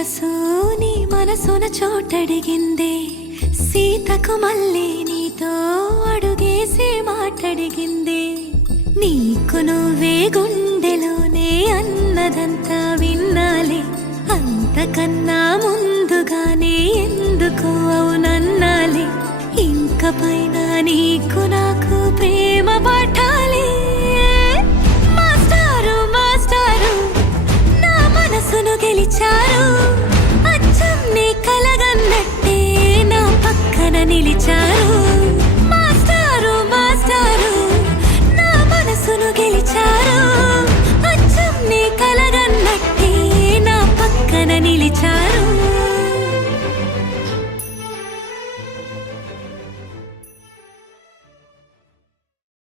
మనసు నీ మనసున చోటడిగిందే, సీతకు మళ్ళీ నీతో అడుగేసి మాటడిగిందే. నీకు నువ్వే గుండెలోనే అన్నదంతా విన్నాలే, అంతకన్నా ముందుగానే ఎందుకు అవునన్నాలే. ఇంక పైన నీకు నాకు ప్రేమ పాఠాలే. మాస్టారు మాస్టారు నా మనసును గెలిచారు, అచ్చం నీ కలగన్నట్టే నా పక్కన నిలిచారు.